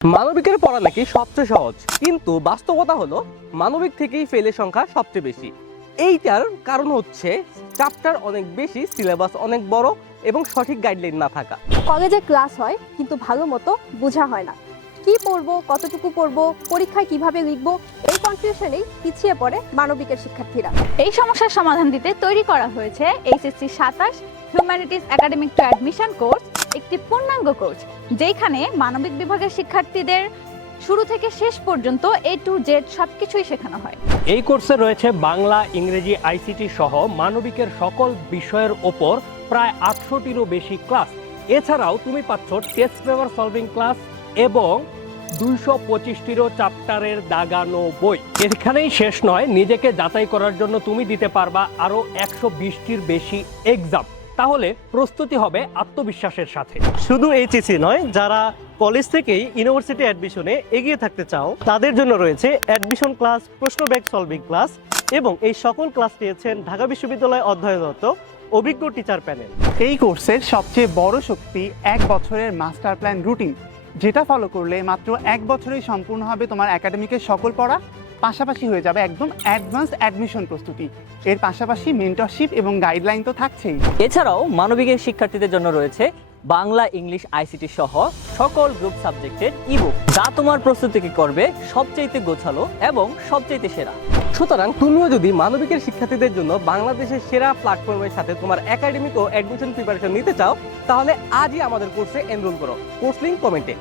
মানবিকের পড়া নাকি সবচেয়ে সহজ, কিন্তু বাস্তবতা হলো মানবিক থেকেই ফেলের সংখ্যা সবচেয়ে বেশি। এইটার কারণ হচ্ছে চ্যাপ্টার অনেক বেশি, সিলেবাস অনেক বড় এবং সঠিক গাইডলাইন না থাকা। কলেজে ক্লাস হয় কিন্তু ভালো মতো বোঝা হয় না। কি পড়বো, কতটুকু পড়বো, পরীক্ষায় কিভাবে লিখবো, এই কনফিউশনেই পিছিয়ে পড়ে মানবিকের শিক্ষার্থীরা। এই সমস্যার সমাধান দিতে তৈরি করা হয়েছে HSC 27 humanities academic two admission course, একটি পূর্ণাঙ্গ কোর্স যেখানে মানবিক বিভাগের শিক্ষার্থীদের শুরু থেকে শেষ পর্যন্ত A to Z সবকিছুই শেখানো হয়। এই কোর্সে রয়েছে বাংলা, ইংরেজি, আইসিটি সহ মানবিকের সকল বিষয়ের ওপর প্রায় 800টিরও বেশি ক্লাস। এছাড়াও তুমি পাচ্ছ টেস্ট পেপার সলভিং ক্লাস এবং 225টিরও চ্যাপ্টারের দাগানো বই। এখানেই শেষ নয়, নিজেকে যাচাই করার জন্য তুমি দিতে পারবা আরও 120টির বেশি এক্সাম। তাহলে প্রস্তুতি হবে আত্মবিশ্বাসের সাথে। শুধু এইচএসসি নয়, যারা কলেজ থেকেই ইউনিভার্সিটি অ্যাডমিশনে এগিয়ে থাকতে চাও তাদের জন্য রয়েছে অ্যাডমিশন ক্লাস, প্রশ্ন ব্যাংক সলভিং ক্লাস এবং এই সকল ক্লাস নিয়েছেন ঢাকা বিশ্ববিদ্যালয়ে অধ্যয়নরত অভিজ্ঞ টিচার প্যানেল। এই কোর্সের সবচেয়ে বড় শক্তি 1 বছরের মাস্টার প্ল্যান রুটিন, যেটা ফলো করলে মাত্র 1 বছরেই সম্পূর্ণ হবে তোমার একাডেমিকের সকল পড়া। পাশাপাশি হয়ে যাবে একদম অ্যাডভান্স অ্যাডমিশন প্রস্তুতি। এর পাশাপাশি মেন্টরশিপ এবং গাইডলাইন তো থাকছেই। এছাড়াও মানবিকের শিক্ষার্থীদের জন্য রয়েছে বাংলা, ইংলিশ, আইসিটি সহ সকল গ্রুপ সাবজেক্টের ইবুক, যা তোমার প্রস্তুতিকে করবে সবচেয়ে গোছালো এবং সবচেয়ে সেরা। সুতরাং তুমিও যদি মানবিকের শিক্ষার্থীদের জন্য বাংলাদেশের সেরা প্ল্যাটফর্মের সাথে তোমার একাডেমিক ও অ্যাডমিশন প্রিপারেশন নিতে চাও, তাহলে আজই আমাদের কোর্সে এনরোল করো। কোর্স লিংক কমেন্টে।